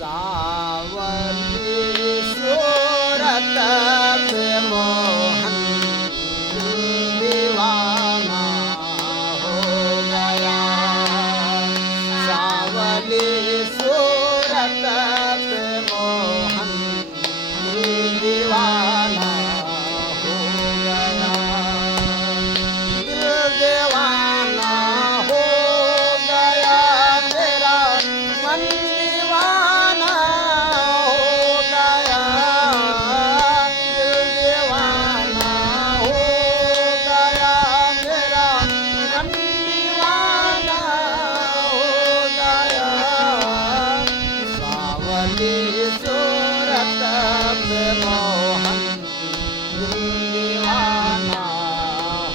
सावली सूरत पे मोहन दीवाना हो गया। सावली सूरत पे मोहन दीवाना हो गया। दिल दीवाना हो गया मेरा, मन दीवाना हो गया। दिल दीवाना हो गया मेरा, मन दीवाना हो गया। सावली सूरत पे मोहन दिल दीवाना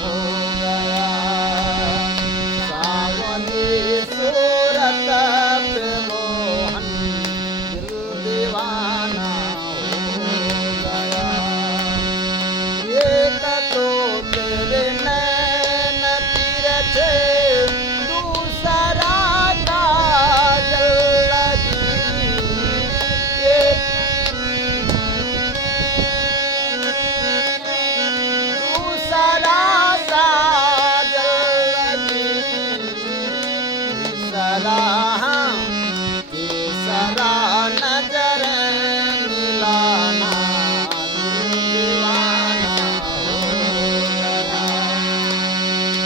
हो गया। सावली सूरत पे मोहन दिल दीवाना हो गया। एक तो तेरे नैन तिरछे, दूसरा काजल लगी। दूसरा काजल लगी। तीसरा नजर मिलाना दिल दीवाना हो गया।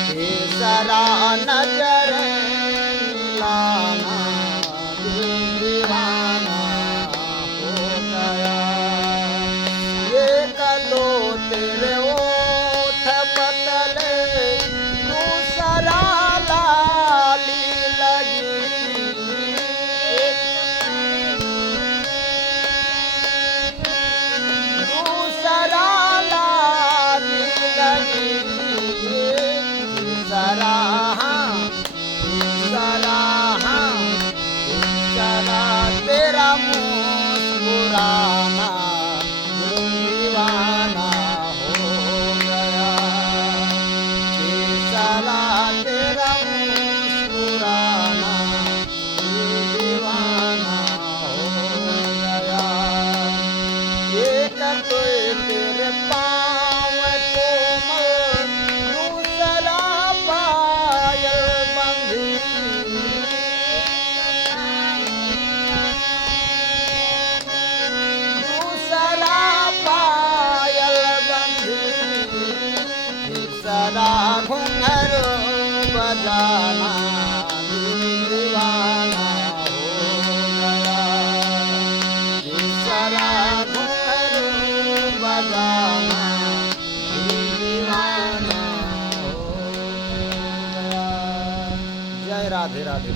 तीसरा नजर मिलाना दिल दीवाना हो गया। एक दो तेरे ओठ पतले, दूसरा लाली लगी। दूसरा लाली लगी। तीसरा तेरा मुस्कुराना दिल दीवाना हो गया। तीसरा तेरा मुस्कुराना दिल दीवाना हो गया। एक तो तेरे पाँव कोमल, दूसरा पायल बंधी। दूसरा पायल बंधी। तीसरा घुंघरू बजाना दिल दीवाना हो गया। तीसरा घुंघरू बजाना दिल दीवाना हो गया। जय राधे राधे।